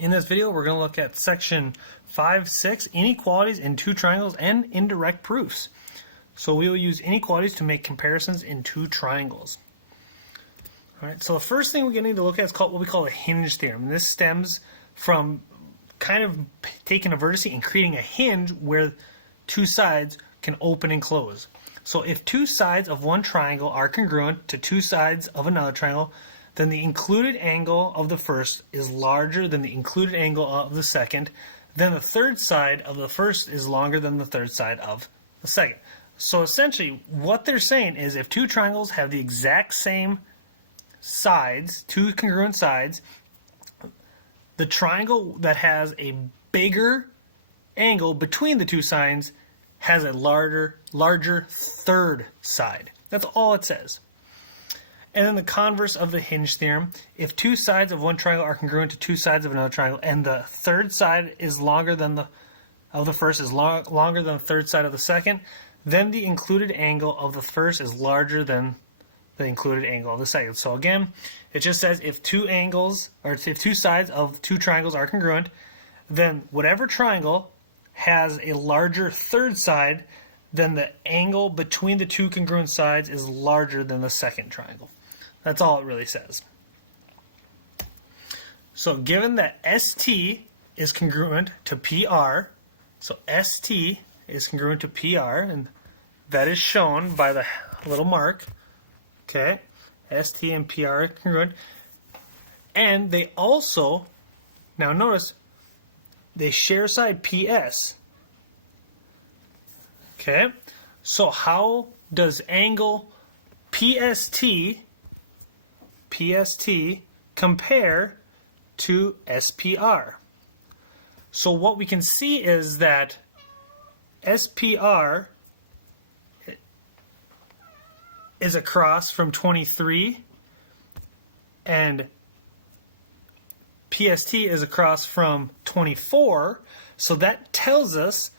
In this video, we're going to look at section 5.6, inequalities in two triangles and indirect proofs. So we will use inequalities to make comparisons in two triangles. All right, so the first thing we're going to need to look at is called what we call a hinge theorem. This stems from kind of taking a vertice and creating a hinge where two sides can open and close. So if two sides of one triangle are congruent to two sides of another triangle, then the included angle of the first is larger than the included angle of the second. Then the third side of the first is longer than the third side of the second. So essentially what they're saying is if two triangles have the exact same sides, two congruent sides, the triangle that has a bigger angle between the two sides has a larger third side. That's all it says. And then the converse of the hinge theorem, if two sides of one triangle are congruent to two sides of another triangle, and the third side is longer than the first is longer than the third side of the second, then the included angle of the first is larger than the included angle of the second. So again, it just says if two sides of two triangles are congruent, then whatever triangle has a larger third side, then the angle between the two congruent sides is larger than the second triangle. That's all it really says. So given that ST is congruent to PR, so ST is congruent to PR, and that is shown by the little mark. Okay, ST and PR are congruent. And they also, now notice, they share side PS. Okay, so how does angle PST compare to SPR? So what we can see is that SPR is across from 23 and PST is across from 24. So that tells us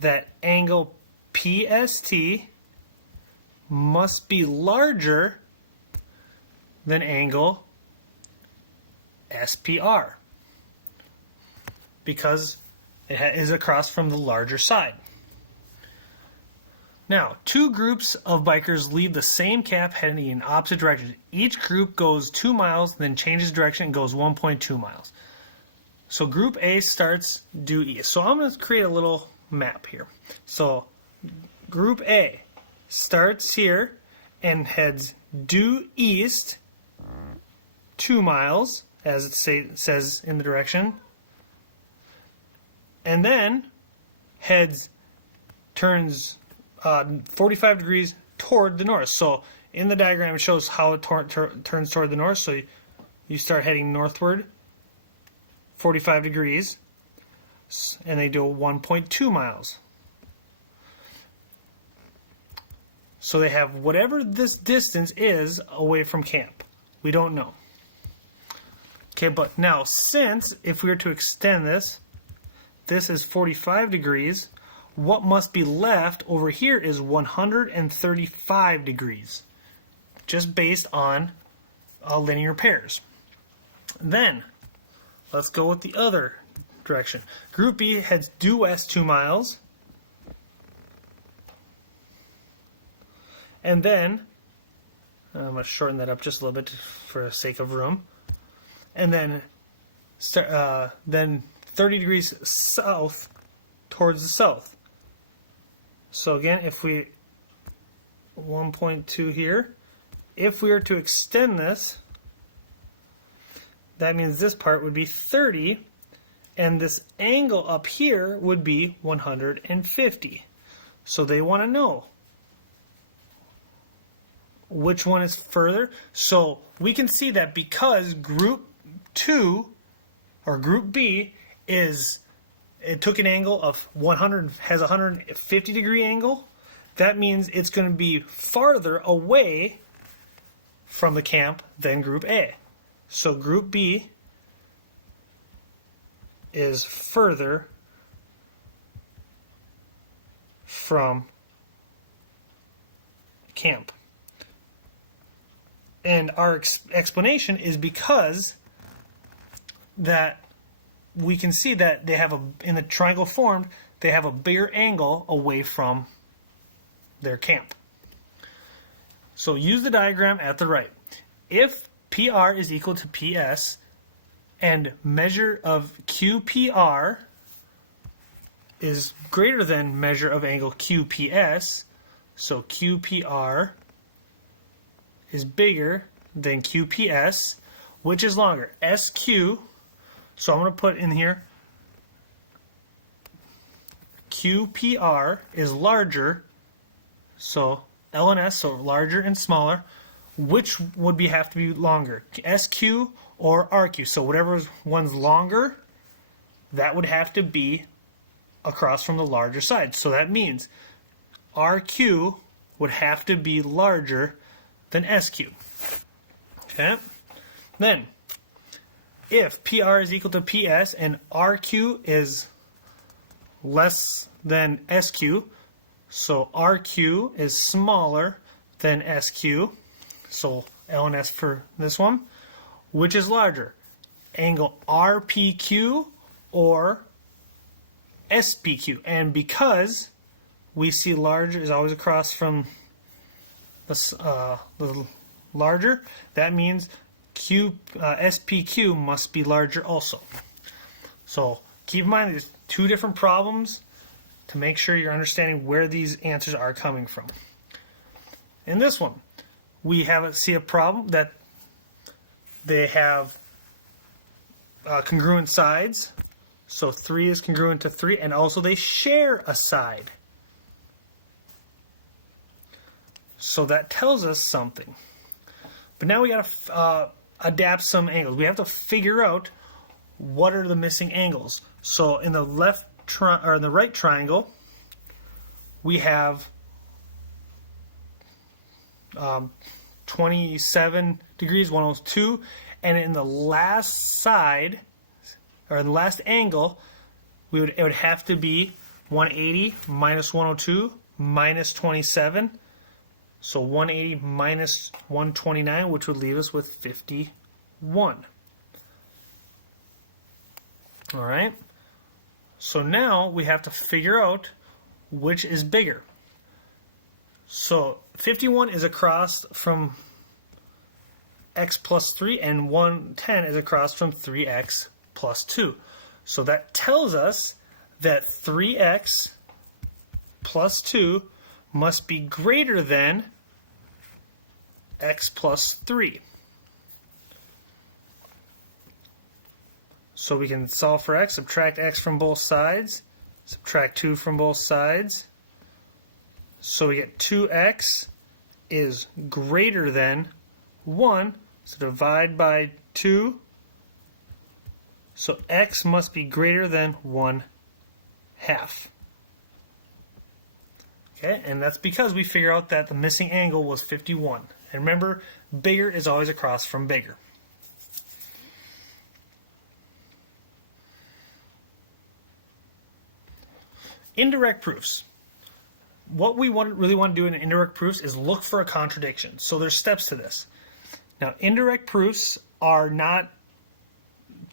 that angle PST must be larger than angle SPR because it is across from the larger side. Now, two groups of bikers leave the same camp heading in opposite directions. Each group goes 2 miles, then changes direction and goes 1.2 miles. So group A starts due east. So I'm going to create a little map here. So group A starts here and heads due east 2 miles, as it says in the direction, and then turns 45 degrees toward the north. So in the diagram it shows how it turns toward the north. So you start heading northward 45 degrees and they do 1.2 miles. So they have whatever this distance is away from camp. We don't know. Okay, but now since if we were to extend this is 45 degrees, what must be left over here is 135 degrees, just based on linear pairs. Then, let's go with the other direction. Group B heads due west 2 miles, and then, I'm going to shorten that up just a little bit for the sake of room, and then 30 degrees south towards the south. So again, if we 1.2 here, if we are to extend this, that means this part would be 30, and this angle up here would be 150. So they want to know which one is further. So we can see that because group 2 or group B it took an angle of 150 degree angle, that means it's going to be farther away from the camp than group A. So group B is further from camp. And our explanation is because that we can see that they have in the triangle formed, they have a bigger angle away from their camp. So use the diagram at the right. If PR is equal to PS and measure of QPR is greater than measure of angle QPS, so QPR is bigger than QPS, which is longer? SQ, so I'm going to put in here QPR is larger, so L and S, so larger and smaller. Which would have to be longer, SQ or RQ? So whatever one's longer, that would have to be across from the larger side. So that means RQ would have to be larger than SQ. Okay? Then, if PR is equal to PS and RQ is less than SQ, so RQ is smaller than SQ, so L and S for this one, which is larger, angle RPQ or SPQ? And because we see larger is always across from the larger, that means SPQ must be larger also. So keep in mind there's two different problems to make sure you're understanding where these answers are coming from. In this one, we see a problem that they have congruent sides. So 3 is congruent to 3, and also they share a side. So that tells us something. But now we got to adapt some angles. We have to figure out what are the missing angles. So in the in the right triangle, we have 27 degrees, 102, and in the last side, or in the last angle, it would have to be 180 minus 102 minus 27. So 180 minus 129, which would leave us with 51. All right. So now we have to figure out which is bigger. So 51 is across from x plus 3, and 110 is across from 3x plus 2. So that tells us that 3x plus 2 must be greater than x plus 3. So we can solve for x, subtract x from both sides, subtract 2 from both sides. So we get 2x is greater than 1, so divide by 2. So x must be greater than 1/2. Okay, and that's because we figure out that the missing angle was 51. And remember, bigger is always across from bigger. Indirect proofs. What we really want to do in indirect proofs is look for a contradiction. So there's steps to this. Now, indirect proofs are not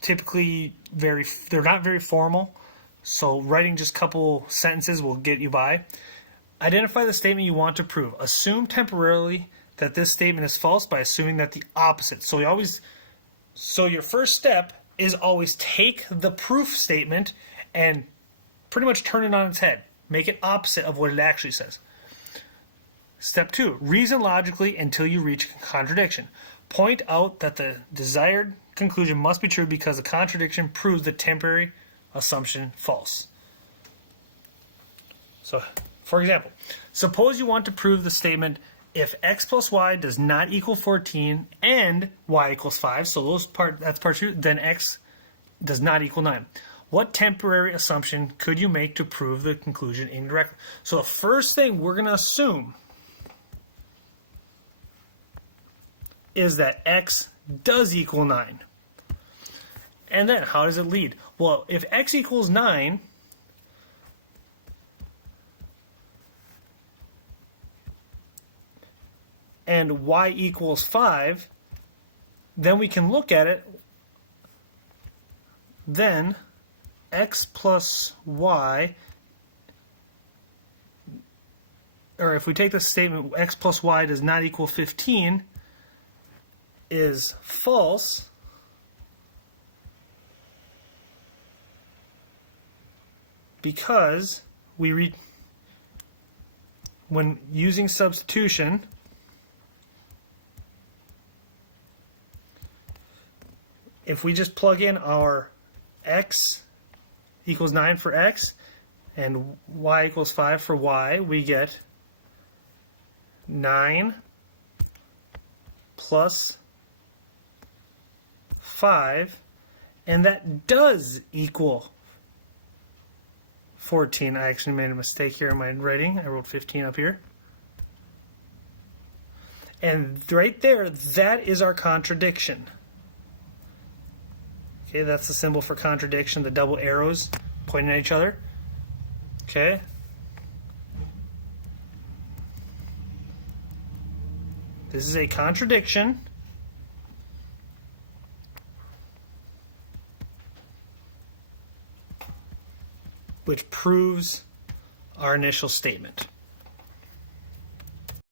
typically they're not very formal. So writing just a couple sentences will get you by. Identify the statement you want to prove. Assume temporarily that this statement is false by assuming that the opposite. So your first step is always take the proof statement and pretty much turn it on its head. Make it opposite of what it actually says. Step 2, reason logically until you reach a contradiction. Point out that the desired conclusion must be true because the contradiction proves the temporary assumption false. So, for example, suppose you want to prove the statement if x plus y does not equal 14 and y equals 5, so that's part 2, then x does not equal 9. What temporary assumption could you make to prove the conclusion indirectly? So the first thing we're going to assume is that x does equal 9. And then how does it lead? Well, if x equals 9, and y equals 5, then we can look at it, then x plus y, or if we take this statement x plus y does not equal 15, is false, because when using substitution, if we just plug in our x equals 9 for x and y equals 5 for y, we get 9 plus 5, and that does equal 14. I actually made a mistake here in my writing. I wrote 15 up here. And right there, that is our contradiction. Okay, that's the symbol for contradiction, the double arrows pointing at each other. Okay. This is a contradiction. Which proves our initial statement.